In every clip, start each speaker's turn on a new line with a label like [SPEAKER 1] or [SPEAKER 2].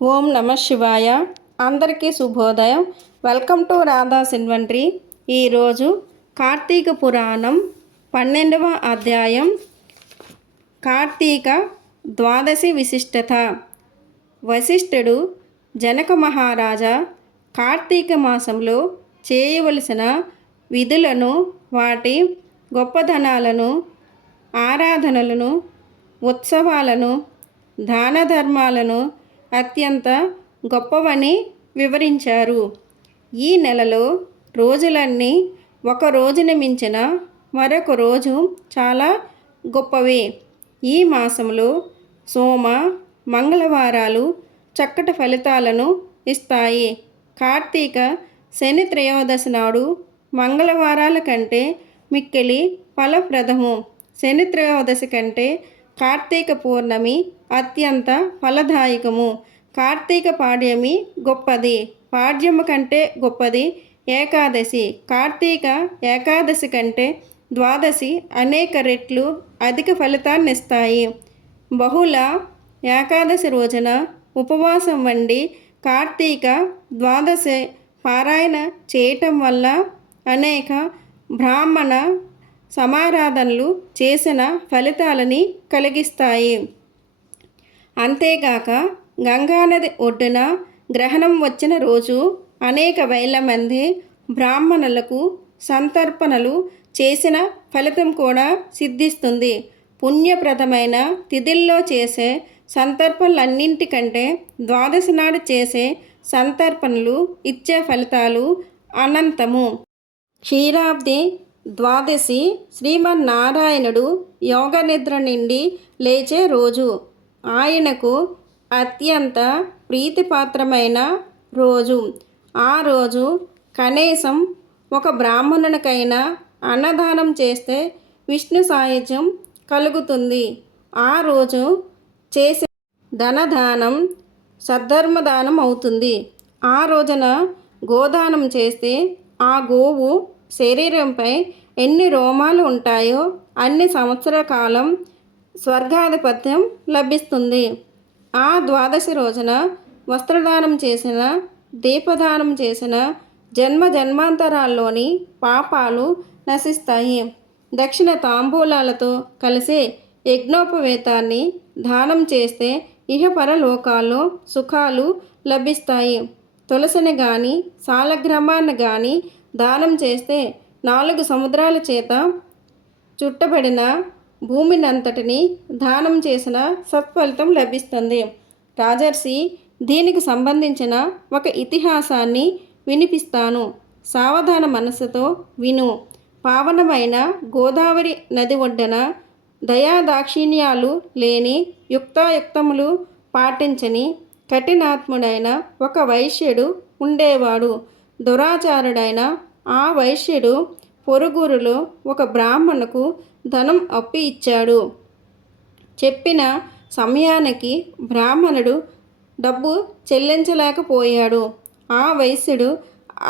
[SPEAKER 1] ఓం నమ శివాయ. అందరికీ శుభోదయం. వెల్కమ్ టు రాధా సిన్వంట్రి ఈరోజు కార్తీక పురాణం పన్నెండవ అధ్యాయం. కార్తీక ద్వాదశి విశిష్టత. వశిష్ఠుడు జనక మహారాజా కార్తీక మాసంలో చేయవలసిన విధులను వాటి గొప్పధనాలను ఆరాధనలను ఉత్సవాలను దాన ధర్మాలను అత్యంత గొప్పవని వివరించారు. ఈ నెలలో రోజులన్నీ ఒక రోజుని మించిన మరొక రోజు చాలా గొప్పవి. ఈ మాసంలో సోమ మంగళవారాలు చక్కటి ఫలితాలను ఇస్తాయి. కార్తీక శని త్రయోదశి నాడు మంగళవారాల కంటే మిక్కిలి ఫలప్రదము. శని త్రయోదశి కంటే కార్తీక పూర్ణమి అత్యంత ఫలదాయకము. కార్తీక పాడ్యమి గొప్పది. పాడ్యము కంటే గొప్పది ఏకాదశి. కార్తీక ఏకాదశి కంటే ద్వాదశి అనేక రెట్లు అధిక ఫలితాన్ని ఇస్తాయి. బహుళ ఏకాదశి రోజున ఉపవాసం వండి కార్తీక ద్వాదశి పారాయణ చేయటం వల్ల అనేక బ్రాహ్మణ సమారాధనలు చేసిన ఫలితాలని కలిగిస్తాయి. అంతేగాక గంగానది ఒడ్డున గ్రహణం వచ్చిన రోజు అనేక వేల మంది బ్రాహ్మణులకు సంతర్పణలు చేసిన ఫలితం కూడా సిద్ధిస్తుంది. పుణ్యప్రదమైన తిథిల్లో చేసే సంతర్పణలన్నింటికంటే ద్వాదశి నాడు చేసే సంతర్పణలు ఇచ్చే ఫలితాలు అనంతము. క్షీరాబ్ది ద్వాదశి శ్రీమన్నారాయణుడు యోగ నిద్ర నుండి లేచే రోజు. ఆయనకు అత్యంత ప్రీతిపాత్రమైన రోజు. ఆ రోజు కనీసం ఒక బ్రాహ్మణునికైనా అన్నదానం చేస్తే విష్ణు సాయుధ్యం కలుగుతుంది. ఆ రోజు చేసే ధనదానం సద్ధర్మదానం అవుతుంది. ఆ రోజున గోదానం చేస్తే ఆ గోవు శరీరంపై ఎన్ని రోమాలు ఉంటాయో అన్ని సంవత్సర కాలం స్వర్గాధిపత్యం లభిస్తుంది. ఆ ద్వాదశి రోజున వస్త్రదానం చేసిన దీపదానం చేసిన జన్మ జన్మాంతరాల్లోని పాపాలు నశిస్తాయి. దక్షిణ తాంబూలాలతో కలిసి యజ్ఞోపవేతాన్ని దానం చేస్తే ఇహపర లోకాల్లో సుఖాలు లభిస్తాయి. తులసిని కానీ సాలగ్రామాన్ని కానీ దానం చేస్తే నాలుగు సముద్రాల చేత చుట్టబడిన భూమినంతటిని దానం చేసిన సత్ఫలితం లభిస్తుంది. రాజర్షి దీనికి సంబంధించిన ఒక ఇతిహాసాన్ని వినిపిస్తాను. సావధాన మనస్సుతో విను. పావనమైన గోదావరి నది ఒడ్డన దయాదాక్షిణ్యాలు లేని యుక్తాయుక్తములు పాటించని కఠినాత్ముడైన ఒక వైశ్యుడు ఉండేవాడు. దురాచారుడైన ఆ వైశ్యుడు పొరుగురులో ఒక బ్రాహ్మణుకు ధనం అప్పి ఇచ్చాడు. చెప్పిన సమయానికి బ్రాహ్మణుడు డబ్బు చెల్లించలేకపోయాడు. ఆ వైశ్యుడు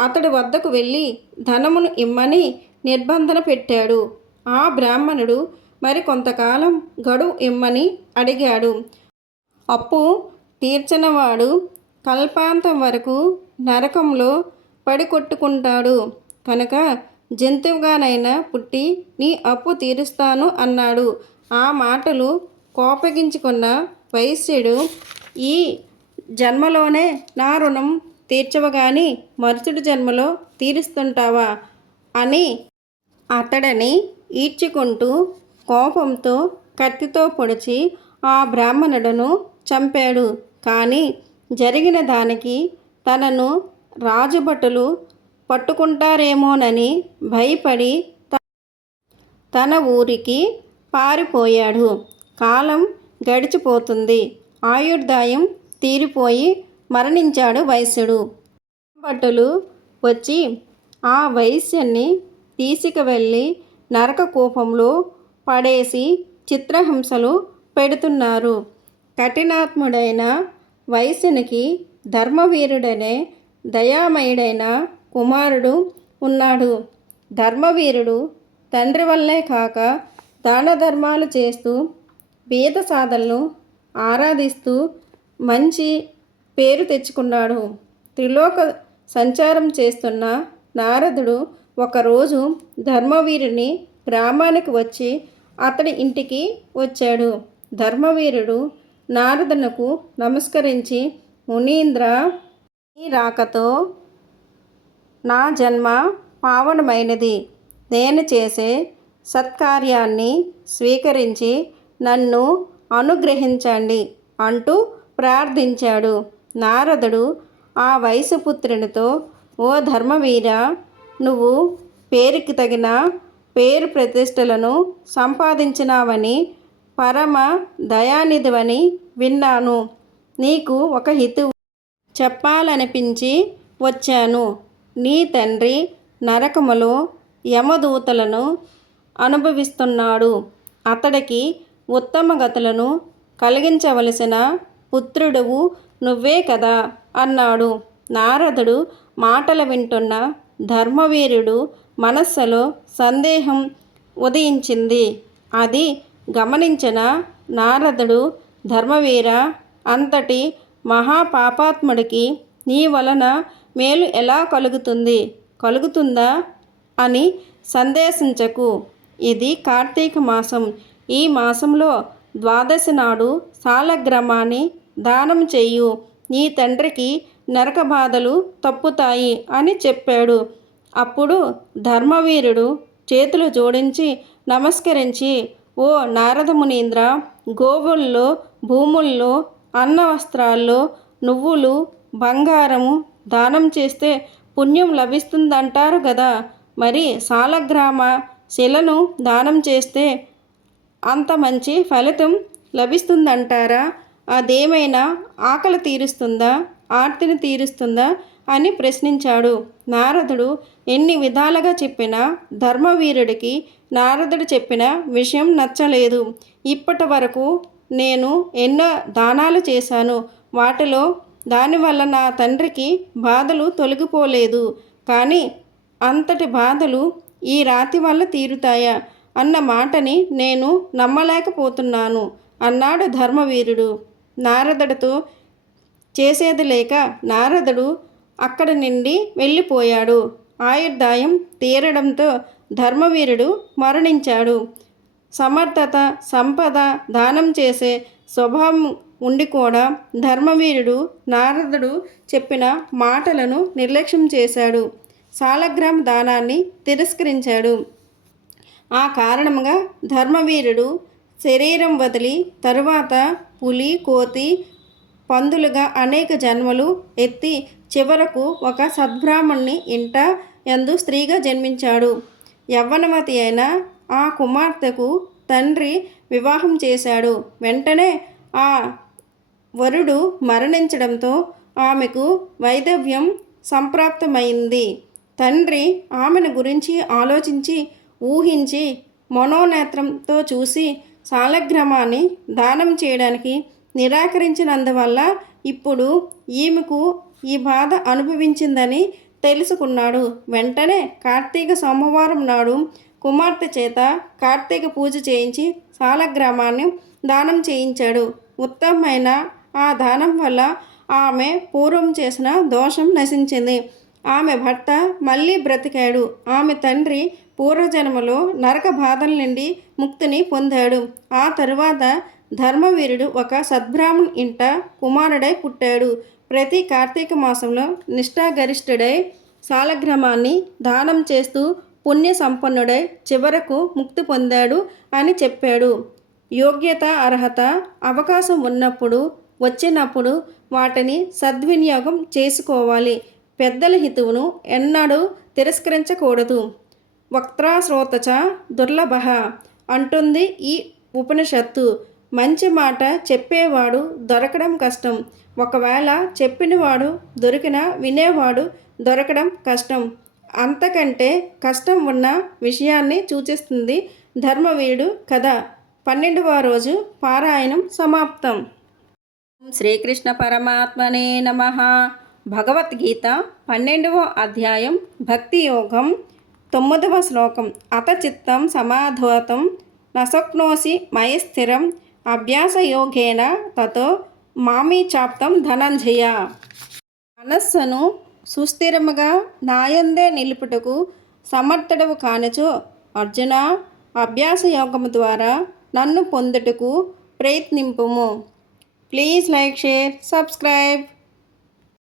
[SPEAKER 1] అతడి వద్దకు వెళ్ళి ధనమును ఇమ్మని నిర్బంధన పెట్టాడు. ఆ బ్రాహ్మణుడు మరి కొంతకాలం గడువు ఇమ్మని అడిగాడు. అప్పు తీర్చనవాడు కల్పాంతం వరకు నరకంలో పడి కొట్టుకుంటాడు. కనుక జంతువుగానైనా పుట్టి నీ అప్పు తీరుస్తాను అన్నాడు. ఆ మాటలు కోపగించుకున్న వైశ్యుడు ఈ జన్మలోనే నా రుణం తీర్చవగాని మరుసటి జన్మలో తీరుస్తుంటావా అని అతడని ఈడ్చుకుంటూ కోపంతో కత్తితో పొడిచి ఆ బ్రాహ్మణుడును చంపాడు. కానీ జరిగిన దానికి తనను రాజభటులు పట్టుకుంటారేమోనని భయపడి తన ఊరికి పారిపోయాడు. కాలం గడిచిపోతుంది. ఆయుర్దాయం తీరిపోయి మరణించాడు వైశ్యుడు భటులు వచ్చి ఆ వైశ్యన్ని తీసుకువెళ్ళి నరక కూపంలో పడేసి చిత్రహింసలు పెడుతున్నారు. కఠినాత్ముడైన వైశ్యునికి ధర్మవీరుడనే దయామయుడైన కుమారుడు ఉన్నాడు. ధర్మవీరుడు తండ్రి వల్లే కాక దాన ధర్మాలు చేస్తూ బీద సాధనలు ఆరాధిస్తూ మంచి పేరు తెచ్చుకున్నాడు. త్రిలోక సంచారం చేస్తున్న నారదుడు ఒకరోజు ధర్మవీరుని గ్రామానికి వచ్చి అతడి ఇంటికి వచ్చాడు. ధర్మవీరుడు నారదునకు నమస్కరించి మునీంద్ర ఈ రాకతో నా జన్మ పావనమైనది. నేను చేసే సత్కార్యాన్ని స్వీకరించి నన్ను అనుగ్రహించండి అంటూ ప్రార్థించాడు. నారదుడు ఆ వయసు పుత్రునితో ఓ ధర్మవీర నువ్వు పేరుకి తగిన పేరు ప్రతిష్టలను సంపాదించినావని పరమ దయానిధివని విన్నాను. నీకు ఒక హితు చెప్పాలనిపించి వచ్చాను. నీ తండ్రి నరకములో యమదూతలను అనుభవిస్తున్నాడు. అతడికి ఉత్తమ గతులను కలిగించవలసిన పుత్రుడువు నువ్వే కదా అన్నాడు. నారదుడు మాటలు వింటున్న ధర్మవీరుడు మనస్సులో సందేహం ఉదయించింది. అది గమనించిన నారదుడు ధర్మవీర అంతటి మహాపాపాత్ముడికి నీ వలన మేలు ఎలా కలుగుతుంది? కలుగుతుందా? అని సందేశించకు. ఇది కార్తీక మాసం. ఈ మాసంలో ద్వాదశి నాడు సాలగ్రామాన్ని దానం చెయ్యు నీ తండ్రికి నరక బాధలు తప్పుతాయి అని చెప్పాడు. అప్పుడు ధర్మవీరుడు చేతులు జోడించి నమస్కరించి ఓ నారద మునీంద్ర గోవుల్లో భూముల్లో అన్న వస్త్రాల్లో నువ్వులు బంగారము దానం చేస్తే పుణ్యం లభిస్తుందంటారు కదా మరి సాలగ్రామ శిలను దానం చేస్తే అంత మంచి ఫలితం లభిస్తుందంటారా? అదేమైనా ఆకలి తీరుస్తుందా? ఆర్తిని తీరుస్తుందా? అని ప్రశ్నించాడు. నారదుడు ఎన్ని విధాలుగా చెప్పినా ధర్మవీరుడికి నారదుడు చెప్పిన విషయం నచ్చలేదు. ఇప్పటి వరకు నేను ఎన్నో దానాలు చేశాను. వాటిలో దానివల్ల నా తండ్రికి బాధలు తొలగిపోలేదు. కానీ అంతటి బాధలు ఈ రాతి వల్ల తీరుతాయా అన్న మాటని నేను నమ్మలేకపోతున్నాను అన్నాడు ధర్మవీరుడు. నారదుడితో చేసేది లేక నారదుడు అక్కడి నుండి వెళ్ళిపోయాడు. ఆయుర్దాయం తీరడంతో ధర్మవీరుడు మరణించాడు. సమర్థత సంపద దానం చేసే స్వభావం ఉండి కూడా ధర్మవీరుడు నారదుడు చెప్పిన మాటలను నిర్లక్ష్యం చేశాడు. సాలగ్రామ దానాన్ని తిరస్కరించాడు. ఆ కారణంగా ధర్మవీరుడు శరీరం వదిలి తరువాత పులి కోతి పందులుగా అనేక జన్మలు ఎత్తి చివరకు ఒక సద్బ్రాహ్మణ్ణి ఇంట ఎందు స్త్రీగా జన్మించాడు. యవ్వనవతి అయిన ఆ కుమార్తెకు తండ్రి వివాహం చేశాడు. వెంటనే ఆ వరుడు మరణించడంతో ఆమెకు వైదవ్యం సంప్రాప్తమైంది. తండ్రి ఆమెను గురించి ఆలోచించి ఊహించి మనోనేత్రంతో చూసి సాలగ్రామాన్ని దానం చేయడానికి నిరాకరించినందువల్ల ఇప్పుడు ఈమెకు ఈ బాధ అనుభవించిందని తెలుసుకున్నాడు. వెంటనే కార్తీక సోమవారం నాడు కుమార్తె చేత కార్తీక పూజ చేయించి సాలగ్రామాన్ని దానం చేయించాడు. ఉత్తమమైన ఆ దానం వల్ల ఆమె పూర్వం చేసిన దోషం నశించింది. ఆమె భర్త మళ్ళీ బ్రతికాడు. ఆమె తండ్రి పూర్వజన్మలో నరక బాధల నుండి ముక్తిని పొందాడు. ఆ తరువాత ధర్మవీరుడు ఒక సద్బ్రాహ్మణ్ ఇంట కుమారుడై పుట్టాడు. ప్రతి కార్తీక మాసంలో నిష్ఠాగరిష్ఠుడై సాలగ్రామాన్ని దానం చేస్తూ పుణ్య సంపన్నుడై చివరకు ముక్తి పొందాడు అని చెప్పాడు. యోగ్యత అర్హత అవకాశం ఉన్నప్పుడు వచ్చినప్పుడు వాటిని సద్వినియోగం చేసుకోవాలి. పెద్దల హితువును ఎన్నడూ తిరస్కరించకూడదు. వక్త్రాశ్రోతచ దుర్లభ అంటుంది ఈ ఉపనిషత్తు. మంచి మాట చెప్పేవాడు దొరకడం కష్టం. ఒకవేళ చెప్పినవాడు దొరికిన వినేవాడు దొరకడం కష్టం. అంతకంటే కష్టం ఉన్న విషయాన్ని సూచిస్తుంది ధర్మవీరుడు కథ పన్నెండవ రోజు పారాయణం సమాప్తం. శ్రీకృష్ణ పరమాత్మనే నమ. భగవద్గీత పన్నెండవ అధ్యాయం భక్తి యోగం తొమ్మిదవ శ్లోకం. అత చిత్తం సమాధోతం నసక్నోసి మయ స్థిరం అభ్యాసయోగేన తతో మామీ చాప్తం ధనంజయ. మనస్సును సుస్థిరముగా నాయందే నిలుపుటకు సమర్థుడవు కానచో అర్జున అభ్యాస యోగము ద్వారా నన్ను పొందుటకు ప్రయత్నింపుము. Please like share subscribe.